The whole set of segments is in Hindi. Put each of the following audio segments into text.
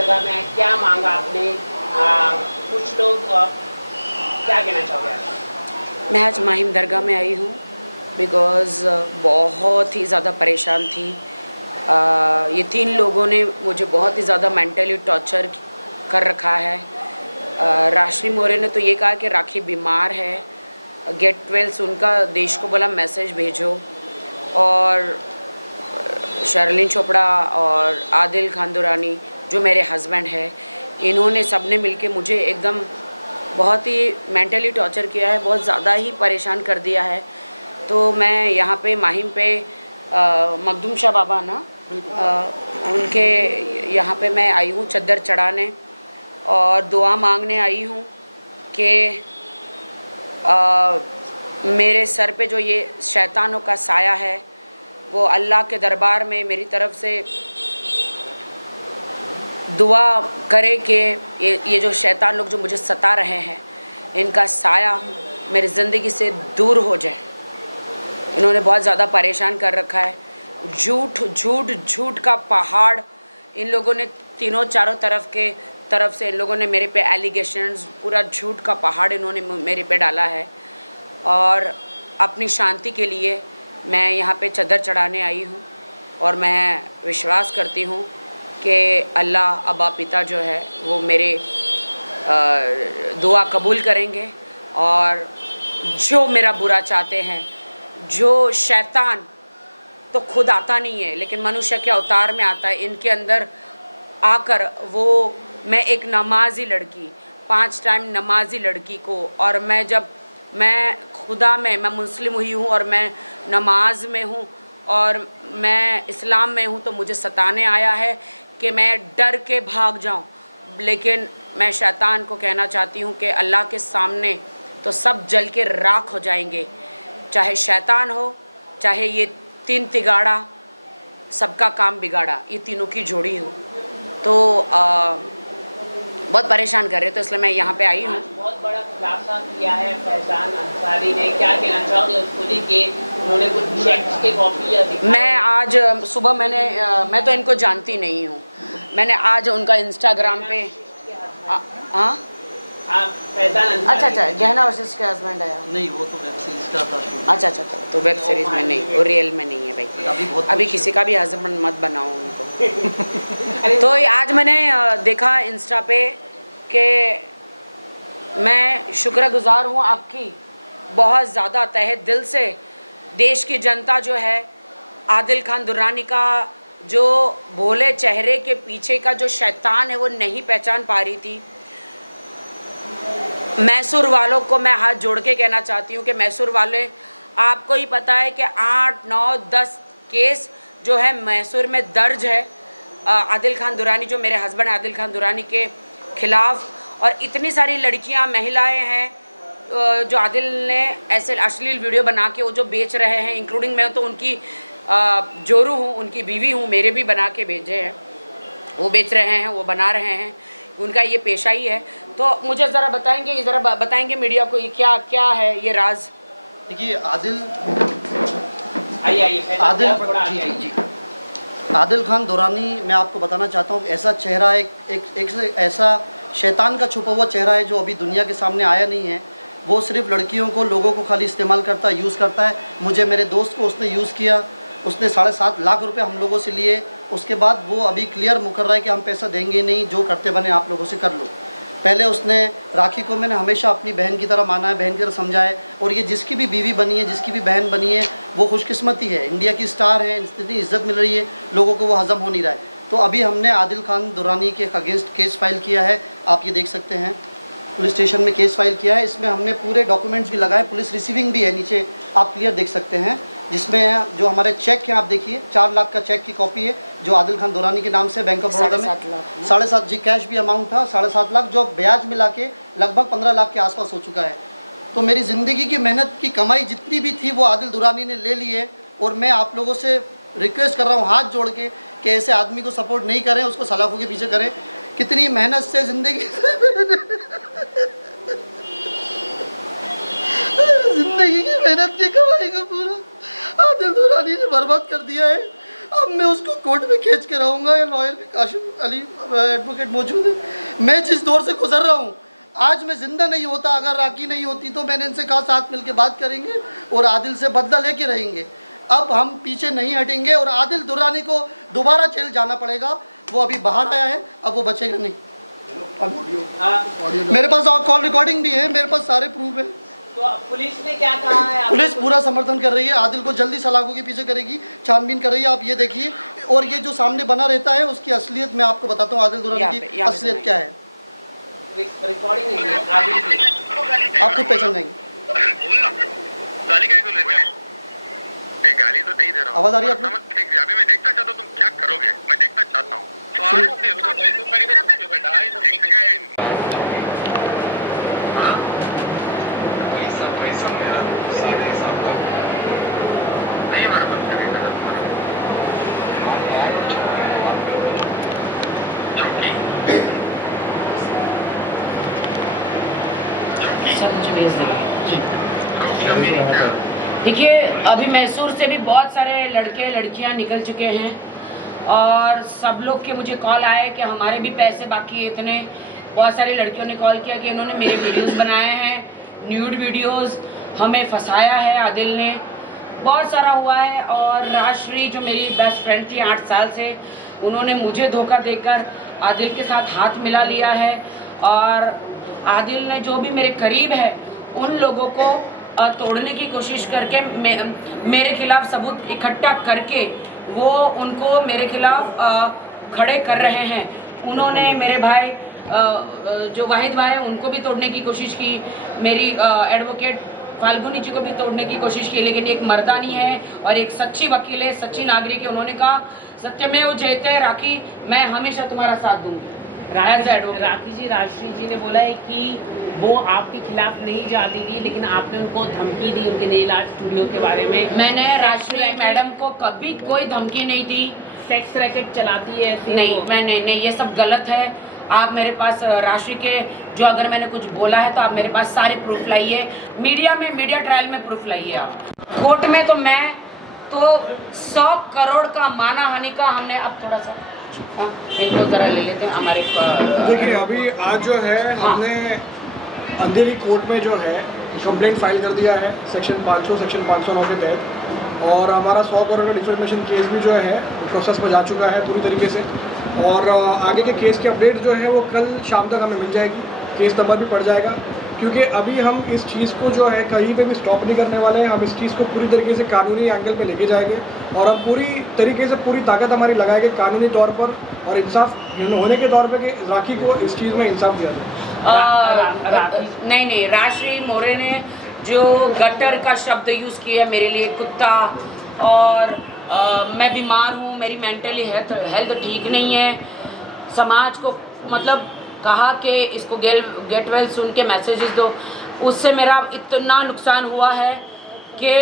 दरगाह में आए, क्या मांगा आपने? कुछ लोग क्या कहना चाहोगे आप? मैं आज माहिम दरगाह में आई हूँ बिकॉज़ बहुत ही ज़्यादा परेशान थी। ये 3 लोगों ने मुझे बहुत ही ज़्यादा मेंटली टॉर्चर कर रखा है। राशि मौर्य ने तो ये कहा कि राखी बीमार है, गेट वेल सुन का देश को बोला मैसेज भेजो, और शर्लिन चोपड़ा और आदिल खान दुरानी जो मेरे हस्बैंड हैं, इन्होंने सबने मिलके मुझे एकदम बहुत ही मेंटली टॉर्चर किया है, बहुत ज़्यादा ही परेशान कर दिया है। तो मैं यहाँ पे माहिम पे मखदूम शाह बाबा ना, उनके यहाँ पे मैं आई हूँ चद्दर चढ़ाने और दुआ मांगने आई हूँ कि मेरे सर पे जो ये शैतानों का साया है वो अल्लाह के दरबार में मेरी तरफ से दुआ करे कि ये जो शैतान लोग जो मुझे सता रहे हैं, इनका साया मेरी ज़िंदगी से दूर हो जाए। इन्होंने बहुत ज़्यादा परेशान कर रखा है। झूठ का पहाड़ इन लोगों ने तीनों चारों तरफ से इन लोगों ने मेरे पे एलिगेशंस, पूरा झूठ का पहाड़ इन्होंने मेरे पे डाला है। और अपनी शांति के लिए मैं यहाँ पे चद्दर चढ़ाने आई हूँ और मैं विश्वास करती हूँ कि अल्लाह अबा पिता जो है वो मेरे दुआ कबूल करेंगे, और जो मेरा बुरा चाहते हैं, जो शैतान तो खुद आता नहीं है लेकिन मनुष्य के अवतार में आता है, इनके अंदर आकर वो, मैं एक नमाजी लड़की, 5 टाइम नमाजी लड़की को, और मैं खुदा में मैं मुस्लिम हुई हूँ और मैं नमाज में हूँ और मैं इस्लाम में हूँ, तो मुझे सताने आया है कि मैं डर के भाग जाऊँ। लेकिन मैं शैतान को कहना चाहती हूँ कि अल्लाह के सामने तो सब जल के राख हो जाएंगे, चाहे शैतान हो, चाहे ये 3 तिगाड़ा, सबका काम बिगाड़ा, ये तीनों की जोड़ी हो। तो बहुत परेशान कर रहे, तो इसलिए मैं यहाँ पे आई हूँ। बहुत बड़ा खुलासा किया है फैज़ान अंसारी ने, क्या कहना चाहोगे उसको लेके? उन्होंने कुछ चेक्स के कॉपी थी। मैं आज सुबह मैं तो इनको जानती नहीं हूँ, मैंने आज उनका इंस्टाग्राम पे हाँ अच्छा गहना वर्सेस के हस्बैंड आया नहीं, वो तो वेब सीरीज का था शूट। अच्छा तो वेब सीरीज में नहीं, वो रियल में नहीं है भाई। अभी किसी का भी हस्बैंड मत बनाओ उनको। तो आज मैंने देखा इंस्टा पे कि मैं शुक्रगुजार हूँ आपकी बहुत ज़्यादा तहे दिल से। देश की जनता जो है आदिल खान दुरानी का जो भोले चेहरे के पीछे का जो शैतान है वो नहीं पहचान पा रही थी। मैसूर वालों को मैं हाथ जोड़ के कहना चाहती हूँ कि मैसूर वाले, आपको ही पता है कि 8, 9, 10 केस जो है मैसूर में दर्ज है आदिल खान दुरानी, जो मेरे हस्बैंड आदिल खान दुरानी के ख़िलाफ़। और इतनी सारी लड़कियाँ, महिलाएं हैं जो आदिल ने ऐसे अश्लील वीडियो बना के वो जो बेच रहे हैं, इंक्लूडिंग मैं तो उनकी जोरू हूँ, उनकी बीवी हूँ, मेरे भी बना के भेजे हैं, वो बेच रहे हैं, वो बना रहे हैं, उनका ये पेशा ही है। तो मुझे ज़रा बताएंगे मीडिया को, ये क्या है ये राज? देखिए, आदिल जी आदिल खान दुरानी, मैं आपको बताना चाहता हूँ, ऐसा चेहरा एक ऐसा शैतान का छुपा हुआ चेहरा है जो अभी दुनिया के सामने आया नहीं है। वो सिर्फ लड़कियों को, लोगों को खाली इस्तेमाल करता है, यूज़ करता है। मुझे, मेरे दोस्त को उसने यूज़ किया, उसने 7.5 लाख रुपए हम लोगों से लिए। उसके बाद वो अभी क्लियर मुकर रहा है कि हम पैसा देंगे नहीं, जो करते बने आप लोगों से कर लो। पहले उसने राखी को, मैंने हमेशा अपनी बहन की तरह माना है, बहन की तरह समझा है, और ये जिसकी भी बीवी बनी है, जिसकी भी बहन बनी है, वो खुशकिस्मती है, इंडिया की स्टार है, इतनी इज्जत मिल रही है, लोगों को वो हज़म हो नहीं रहा है। तो अभी हमने आदिल खान दुरानी के अगेंस्ट केस फाइल किया है, आप ये देख सकते हैं, पुलिस स्टेशन में केस फाइल किया है। इसमें हमने पूरे डॉक्यूमेंट्स भी लगाए, पुलिस रिसीविंग भी है, नीचे आप क्लियर देख सकते हैं, जिसमें जो हमारे चेक हैं आप देखिए, 4 लाख का चेक की कॉपी है जो आदिल खान दुरानी के नाम से बैंक ऑफ बड़ौदा में 7.5 जी कैश भी अमाउंट था, 7.5 लाख, जो ब्याज मिला के लगभग 15 लाख के आसपास हो चुका है। तो मेरी ज़िंदगी की मेहनत की कमाई जितनी भी थी वो आदिल दुरानी ने ले ली है। और मैं आप लोगों से रिक्वेस्ट कर रहा हूँ हाथ जोड़ के कि ऐसे आदमी को सपोर्ट नहीं करें, उसको सलाखों के पीछे करें। कितनी मेहनत से ज़िंदगी की मेहनत की कमाई को पूरा आदिल दुरानी ने बर्बाद कर दिया है। अब मैं उसको कोर्ट में खींच के रहूँगा या लॉयर भी काशिम अली एडवोकेट मौजूद है। मैं जिस दौर से गुजर रहा हूँ, आज मैं ज़िंदा नहीं होता, अगर राखी नहीं होती तो मैंने इनसे कहा साथ मिलके बात करेंगे और आदिल से बदला लेके रहेंगे। अब हम पीछे नहीं हटेंगे और आदिल दुरानी को दोबारा जेल जाना पड़ेगा। वो अभी बाहर आया है, अब वो बचेगा नहीं। मेरे पास कॉल रिकॉर्डिंग भी है, मेरे पास सारे प्रूफ है। तो पुलिस ने क्या कहा है? पुलिस पूरा समर्थन कर रही है, आदिल को जल्दी सलाखों के पीछे करेगी, छानबीन कर रही है। आप ये देखिए, और ये जो सामने बना रहता है उसकी असलियत मैं आपको बताता हूँ। आदिल दुरानी की असलियत क्या है, रिकॉर्डिंग है आदिल की, आप खुद पहचान जाएंगे। गाली तो नहीं दे रहा हूँ, आवाज आ रही है आपको? अभी मैं देखना चाहता हूँ तुम क्या करोगे, मैं देखना चाहता हूँ। देखिए, अभी मैसूर से भी बहुत सारे लड़के लड़कियां निकल चुके हैं और सब लोग के मुझे कॉल आए कि हमारे भी पैसे बाकी है इतने। बहुत सारी लड़कियों ने कॉल किया कि इन्होंने मेरे वीडियोस बनाए हैं, न्यूड वीडियोस, हमें फंसाया है आदिल ने, बहुत सारा हुआ है। और राजश्री जो मेरी बेस्ट फ्रेंड थी 8 साल से, उन्होंने मुझे धोखा देकर आदिल के साथ हाथ मिला लिया है। और आदिल ने जो भी मेरे करीब है उन लोगों को तोड़ने की कोशिश करके मेरे खिलाफ सबूत इकट्ठा करके वो उनको मेरे खिलाफ खड़े कर रहे हैं। उन्होंने मेरे भाई जो वाहिद भाई हैं उनको भी तोड़ने की कोशिश की, मेरी एडवोकेट फाल्गुनी जी को भी तोड़ने की कोशिश की, लेकिन एक मर्दानी है और एक सच्ची वकील है, सच्ची नागरिक है। उन्होंने कहा सत्यमेव जयते राखी, मैं हमेशा तुम्हारा साथ दूंगी। राखी जी, राजश्री जी ने बोला है कि वो आपके खिलाफ नहीं जाती थी, लेकिन आपने उनको धमकी दी उनके नेल आर्ट स्टूडियो के बारे में। मैंने राजश्री मैडम को कभी कोई धमकी नहीं दी। सेक्स रैकेट चलाती है ऐसे? नहीं, मैं नहीं, ये सब गलत है। आप मेरे पास राशि के जो अगर मैंने कुछ बोला है तो आप मेरे पास सारे प्रूफ लाइए, मीडिया में, मीडिया ट्रायल में प्रूफ लाइए। आप कोर्ट में तो मैं तो 100 करोड़ का माना हानि का हमने, अब थोड़ा सा इनको ज़रा ले लेते हैं हमारे। देखिए, अभी आज जो है हमने अंधेरी कोर्ट में जो है कंप्लेंट फाइल कर दिया है सेक्शन 500 सेक्शन 509 के तहत, और हमारा 100 करोड़ का डिफेमेशन केस भी जो है प्रोसेस में जा चुका है पूरी तरीके से। और आगे के केस की अपडेट जो है वो कल शाम तक हमें मिल जाएगी, केस नंबर भी पड़ जाएगा, क्योंकि अभी हम इस चीज़ को जो है कहीं पे भी स्टॉप नहीं करने वाले हैं। हम इस चीज़ को पूरी तरीके से कानूनी एंगल पे लेके जाएंगे और हम पूरी तरीके से पूरी ताकत हमारी लगाएंगे कानूनी तौर पर और इंसाफ होने के तौर पर कि राखी को इस चीज़ में इंसाफ दिया जाए। नहीं, राजश्री मोरे ने जो गटर का शब्द यूज़ किया मेरे लिए, कुत्ता, और मैं बीमार हूँ, मेरी मेंटली हेल्थ ठीक नहीं है, समाज को मतलब कहा कि इसको गेट वेल सुन के मैसेजेस दो, उससे मेरा इतना नुकसान हुआ है कि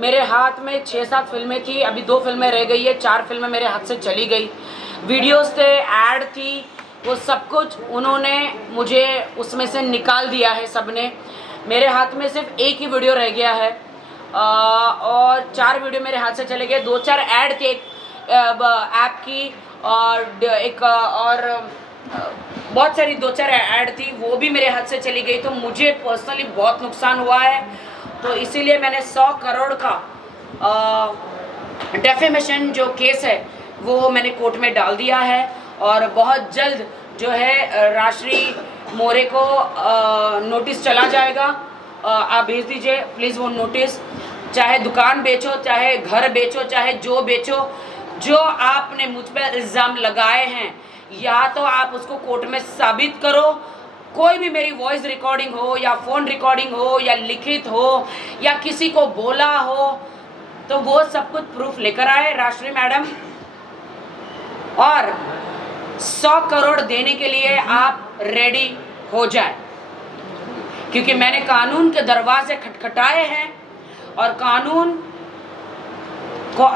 मेरे हाथ में 6-7 फिल्में थी, अभी 2 फिल्में रह गई है, 4 फिल्में मेरे हाथ से चली गई, वीडियोस थे, ऐड थी, वो सब कुछ उन्होंने मुझे उसमें से निकाल दिया है सबने। मेरे हाथ में सिर्फ एक ही वीडियो रह गया है और 4 वीडियो मेरे हाथ से चले गए। 2-4 ऐड थे ऐप की और एक और बहुत सारी 2-4 ऐड थी, वो भी मेरे हाथ से चली गई। तो मुझे पर्सनली बहुत नुकसान हुआ है, तो इसीलिए मैंने 100 करोड़ का डेफेमेशन जो केस है वो मैंने कोर्ट में डाल दिया है। और बहुत जल्द जो है राजश्री मोरे को नोटिस चला जाएगा, आप भेज दीजिए प्लीज़ वो नोटिस। चाहे दुकान बेचो, चाहे घर बेचो, चाहे जो बेचो, जो आपने मुझ पर इल्ज़ाम लगाए हैं या तो आप उसको कोर्ट में साबित करो। कोई भी मेरी वॉइस रिकॉर्डिंग हो या फ़ोन रिकॉर्डिंग हो या लिखित हो या किसी को बोला हो, तो वो सब कुछ प्रूफ लेकर आए राजश्री मैडम, और 100 करोड़ देने के लिए आप रेडी हो जाए, क्योंकि मैंने कानून के दरवाजे खटखटाए हैं और कानून को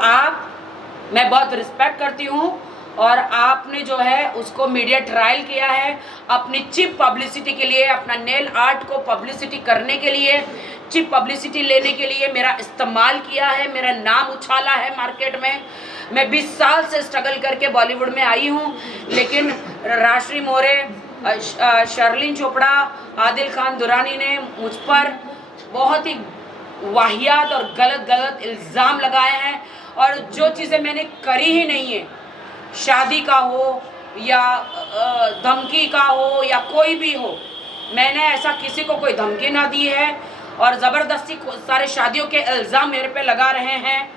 मैं बहुत रिस्पेक्ट करती हूँ और आपने जो है उसको मीडिया ट्रायल किया है अपनी चिप पब्लिसिटी के लिए, अपना नेल आर्ट को पब्लिसिटी करने के लिए, चिप पब्लिसिटी लेने के लिए मेरा इस्तेमाल किया है, मेरा नाम उछाला है मार्केट में। मैं 20 साल से स्ट्रगल करके बॉलीवुड में आई हूँ, लेकिन राजश्री मोरे, शर्लिन चोपड़ा, आदिल खान दुरानी ने मुझ पर बहुत ही वाहियात और गलत इल्ज़ाम लगाए हैं, और जो चीज़ें मैंने करी ही नहीं है, शादी का हो या धमकी का हो या कोई भी हो, मैंने ऐसा किसी को कोई धमकी ना दी है, और ज़बरदस्ती सारे शादियों के इल्ज़ाम मेरे पे लगा रहे हैं।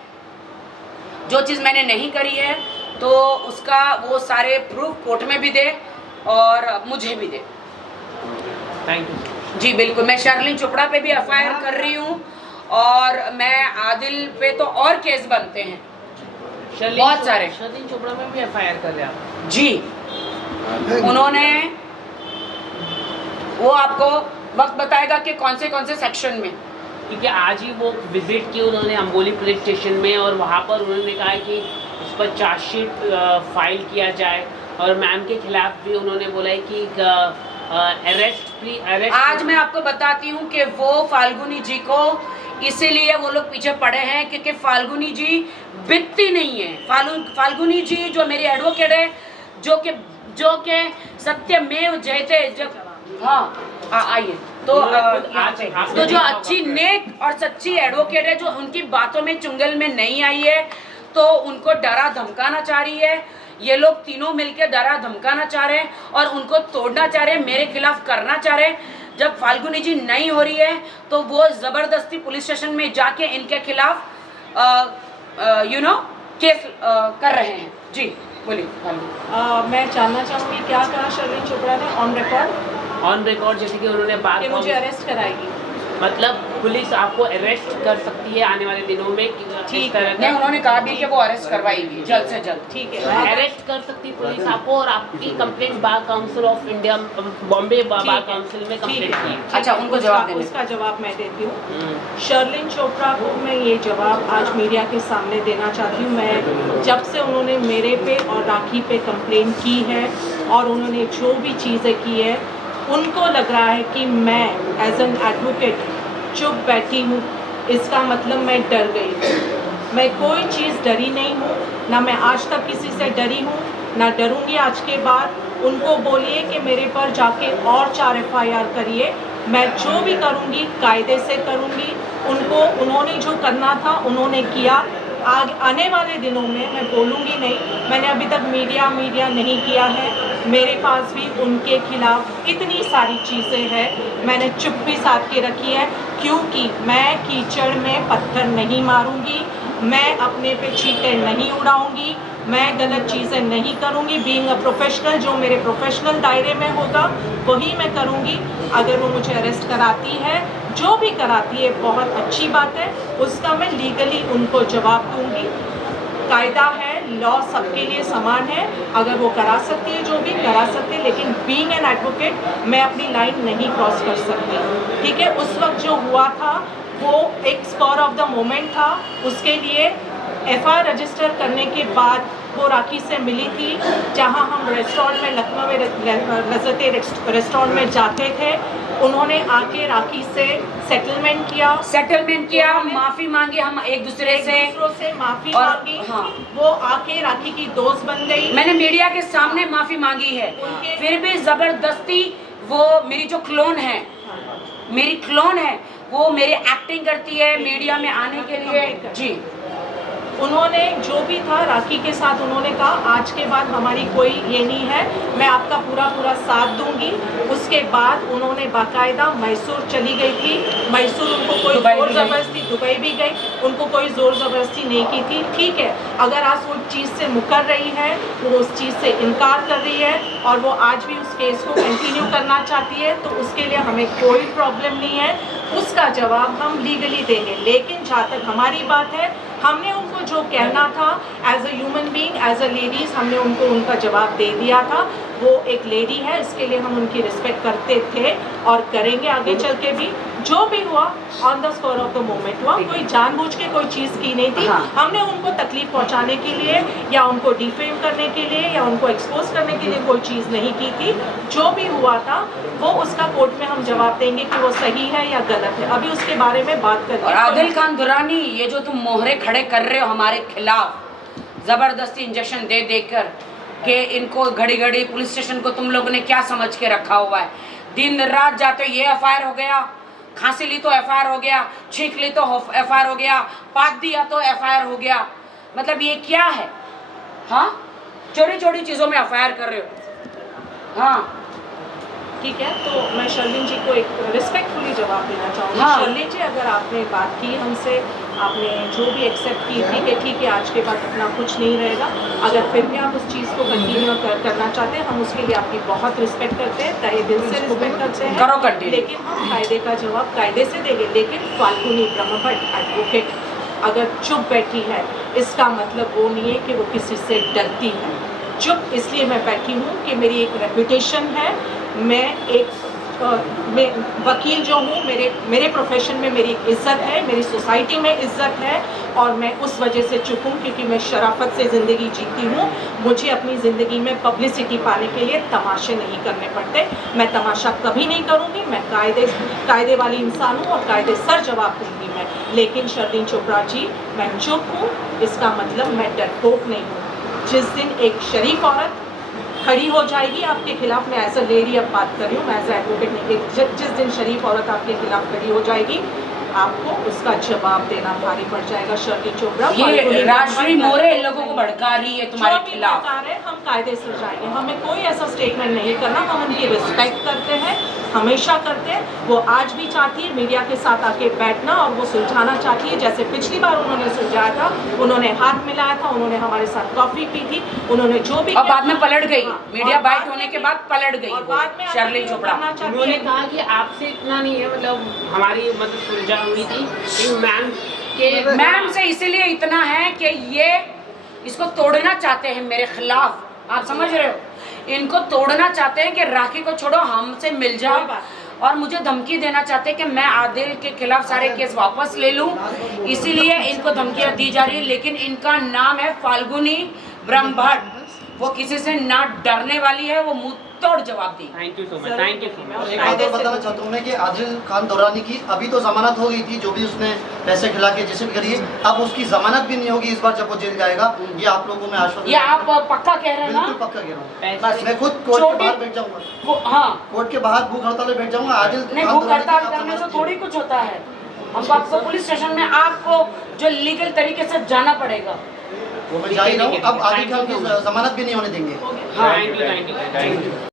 जो चीज़ मैंने नहीं करी है तो उसका वो सारे प्रूफ कोर्ट में भी दे और मुझे भी दे। थैंक यू जी बिल्कुल, मैं शर्लिन चोपड़ा पे भी एफआईआर कर रही हूँ, और मैं आदिल पे तो और केस बनते हैं बहुत सारे। शर्लिन चोपड़ा में भी एफआईआर कर रहा है जी, उन्होंने, वो आपको वक्त बताएगा कि कौन से सेक्शन में, क्योंकि आज ही वो विजिट की उन्होंने अम्बोली पुलिस स्टेशन में, और वहाँ पर उन्होंने कहा कि उस पर चार्जशीट फाइल किया जाए, और मैम के खिलाफ भी उन्होंने बोला है कि अरेस्ट। आज मैं आपको बताती हूँ कि वो फाल्गुनी जी को इसीलिए वो लोग पीछे पड़े हैं क्योंकि फाल्गुनी जी बिकती नहीं है। फाल्गुनी जी जो मेरी एडवोकेट है, जो के सत्यमेव जयते, जब हाँ आइए तो यहाँ पे तो जो अच्छी नेक और सच्ची एडवोकेट है, जो उनकी बातों में चुंगल में नहीं आई है, तो उनको डरा धमकाना चाह रही है। ये लोग तीनों मिलकर डरा धमकाना चाह रहे हैं और उनको तोड़ना चाह रहे हैं, मेरे खिलाफ करना चाह रहे हैं। जब फाल्गुनी जी नहीं हो रही है तो वो ज़बरदस्ती पुलिस स्टेशन में जाके इनके खिलाफ केस कर रहे हैं। जी बोलिए। मैं जानना चाहूँगी क्या कहा शर्लिन चोपड़ा ने ऑन रिकॉर्ड, जैसे कि उन्होंने बात कि मुझे अरेस्ट कराएगी। मतलब पुलिस आपको अरेस्ट कर सकती है आने वाले दिनों में। ठीक है, नहीं, उन्होंने कहा भी कि वो अरेस्ट करवाएंगी जल्द से जल्द। ठीक है, अरेस्ट कर सकती है पुलिस आपको, और आपकी complaint bar council of India Bombay bar council में ठीक कंप्लेंट है। की। अच्छा, उनको जवाब देने। उसका जवाब मैं देती हूँ। शर्लिन चोपड़ा को मैं ये जवाब आज मीडिया के सामने देना चाहती हूँ। मैं जब से उन्होंने मेरे पे और राखी पे कंप्लेंट की है और उन्होंने जो भी चीज़ें की है, उनको लग रहा है कि मैं एज एन एडवोकेट चुप बैठी हूँ, इसका मतलब मैं डर गई। मैं कोई चीज़ डरी नहीं हूँ, ना मैं आज तक किसी से डरी हूँ, ना डरूँगी आज के बाद। उनको बोलिए कि मेरे पर जाके और 4 FIR करिए, मैं जो भी करूँगी कायदे से करूँगी। उन्होंने जो करना था उन्होंने किया। आने वाले दिनों में मैं बोलूँगी नहीं, मैंने अभी तक मीडिया नहीं किया है। मेरे पास भी उनके खिलाफ इतनी सारी चीज़ें हैं, मैंने चुप्पी साध के रखी है, क्योंकि मैं कीचड़ में पत्थर नहीं मारूंगी, मैं अपने पे चीटे नहीं उड़ाऊंगी, मैं गलत चीज़ें नहीं करूंगी। बीइंग अ प्रोफेशनल, जो मेरे प्रोफेशनल दायरे में होगा वही मैं करूंगी। अगर वो मुझे अरेस्ट कराती है, जो भी कराती है बहुत अच्छी बात है, उसका मैं लीगली उनको जवाब दूंगी। कायदा है, लॉ सबके लिए समान है, अगर वो करा सकती है जो भी करा सकती है, लेकिन बीइंग एन एडवोकेट मैं अपनी लाइन नहीं क्रॉस कर सकती। ठीक है, उस वक्त जो हुआ था वो एक स्पॉर ऑफ द मोमेंट था। उसके लिए FIR रजिस्टर करने के बाद वो राखी से मिली थी, जहां हम रेस्टोरेंट में, लखनऊ में लज़्ज़ते रेस्टोरेंट में जाते थे। उन्होंने आके राखी से सेटलमेंट किया, माफ़ी मांगी, हम एक दूसरे से माफ़ी मांगी। हाँ, वो आके राखी की दोस्त बन गई। मैंने मीडिया के सामने माफ़ी मांगी है, फिर भी ज़बरदस्ती वो मेरी जो क्लोन है वो मेरी एक्टिंग करती है मीडिया में आने के लिए। जी, उन्होंने जो भी था राखी के साथ उन्होंने कहा आज के बाद हमारी कोई ये नहीं है, मैं आपका पूरा साथ दूंगी। उसके बाद उन्होंने बाकायदा मैसूर चली गई थी। मैसूर उनको कोई ज़ोर ज़बरदस्ती, दुबई भी गई, उनको कोई ज़ोर ज़बरदस्ती नहीं की थी। ठीक है, अगर आज वो चीज़ से मुकर रही है, वो उस चीज़ से इनकार कर रही है और वो आज भी उस केस को कंटिन्यू करना चाहती है, तो उसके लिए हमें कोई प्रॉब्लम नहीं है। उसका जवाब हम लीगली देंगे। लेकिन जहाँ तक हमारी बात है, हमने उनको जो कहना था as a human being, as a ladies, हमने उनको उनका जवाब दे दिया था। वो एक लेडी है, इसके लिए हम उनकी रिस्पेक्ट करते थे और करेंगे आगे चल के भी। जो भी हुआ on the spot of the moment हुआ, कोई जानबूझ के कोई चीज़ की नहीं थी। हमने उनको तकलीफ पहुंचाने के लिए या उनको डिफेम करने के लिए या उनको एक्सपोज करने के लिए कोई चीज़ नहीं की थी। जो भी हुआ था वो उसका कोर्ट में हम जवाब देंगे कि वो सही है या गलत है। अभी उसके बारे में बात करके आदिल खान दुरानी, ये जो तुम मोहरे खड़े कर रहे हो हमारे खिलाफ ज़बरदस्ती इंजेक्शन दे देकर कि इनको घड़ी घड़ी पुलिस स्टेशन को तुम लोगों ने क्या समझ के रखा हुआ है। दिन रात जाते ये एफआईआर हो गया, खांसी ली तो एफआईआर हो गया, छींक ली तो एफआईआर हो गया, पाक दिया तो एफआईआर हो गया। मतलब ये क्या है? हाँ, छोटी छोटी चीज़ों में एफआईआर कर रहे हो। हाँ ठीक है, तो मैं शर्लिन जी को एक रिस्पेक्टफुली जवाब देना चाहूँगी। हाँ। शर्लिन जी, अगर आपने बात की हमसे, आपने जो भी एक्सेप्ट की थी कि ठीक है आज के बाद इतना कुछ नहीं रहेगा, अगर फिर भी आप उस चीज़ को कंटिन्यू करना चाहते हैं, हम उसके लिए आपकी बहुत रिस्पेक्ट करते हैं, तहे दिल से रिस्पेक्ट करते हैं। करो कंटिन्यू। लेकिन हम कायदे का जवाब कायदे से देंगे। लेकिन फाल्गुनी ब्रह्मभट्ट एडवोकेट अगर चुप बैठी है, इसका मतलब वो नहीं है कि वो किसी से डरती है। चुप इसलिए मैं बैठी हूँ कि मेरी एक रेपुटेशन है, मैं एक मैं वकील जो हूँ, मेरे प्रोफेशन में मेरी इज्जत है, मेरी सोसाइटी में इज्जत है, और मैं उस वजह से चुप हूँ क्योंकि मैं शराफत से ज़िंदगी जीती हूँ। मुझे अपनी ज़िंदगी में पब्लिसिटी पाने के लिए तमाशे नहीं करने पड़ते। मैं तमाशा कभी नहीं करूँगी। मैं कायदे वाली इंसान हूँ और कायदे सर जवाब दूँगी मैं। लेकिन शर्लिन चोपड़ा जी, मैं चुप हूँ, इसका मतलब मैं डरपोक नहीं हूँ। जिस दिन एक शरीफ औरत खड़ी हो जाएगी आपके खिलाफ, मैं एज अ लेडी अब बात कर रही हूँ, मैं एज अ एडवोकेट नहीं, जिस दिन शरीफ औरत आपके खिलाफ खड़ी हो जाएगी, आपको उसका जवाब देना भारी पड़ जाएगा। शर्लिन चोपड़ा, ये राजश्री मोरे इन लोगों को भड़का रही है तुम्हारे खिलाफ। हम कायदे से जाएंगे, हमें कोई ऐसा स्टेटमेंट नहीं करना। हम उनकी रिस्पेक्ट करते हैं, हमेशा करते हैं। वो आज भी चाहती है मीडिया के साथ आके बैठना और वो सुलझाना चाहती है, जैसे पिछली बार उन्होंने सुलझाया था। उन्होंने हाथ मिलाया था, उन्होंने हमारे साथ कॉफी पी थी, उन्होंने जो भी और बाद में पलट गई, मीडिया बाइट होने के बाद पलट गई। और बाद में शर्लिन चोपड़ा करना चाहती उन्होंने है। कहा कि आपसे इतना नहीं है, मतलब हमारी सुलझा हुई थी मैम के। मैम से इसीलिए इतना है कि ये इसको तोड़ना चाहते हैं मेरे खिलाफ, आप समझ रहे हो? इनको तोड़ना चाहते हैं कि राखी को छोड़ो, हमसे मिल जाओ, और मुझे धमकी देना चाहते हैं कि मैं आदिल के खिलाफ सारे केस वापस ले लूं। इसीलिए इनको धमकियां दी जा रही है। लेकिन इनका नाम है फाल्गुनी ब्रह्मभट्ट, वो किसी से ना डरने वाली है, वो मुंह तोड़ जवाब दी। Thank you so much, thank you so much. एक बात और बताना चाहता हूँ मैं कि आदिल खान दौरानी की अभी तो जमानत हो गई थी, जो भी उसने पैसे खिला के जिसे भी करिए, अब उसकी जमानत भी नहीं होगी इस बार जब वो जेल जाएगा। ये आप लोगों में आश्वासन, ये आप पक्का कह रहे हैं ना? बिल्कुल पक्का कह रहा हूँ। बस मैं खुद कोर्ट के बाहर बैठ जाऊँगा, वो, हाँ कोर्ट के बाहर भूख हड़ताल में बैठ जाऊँगा। आदिल नहीं, भूख हड़ताल करने से थोड़ी कुछ होता है। हम आपको पुलिस स्टेशन में आपको जो लीगल तरीके से जाना पड़ेगा, वो मैं जा ही रहा हूँ। अब आदिल खान की जमानत भी नहीं होने देंगे। Thank you, thank you.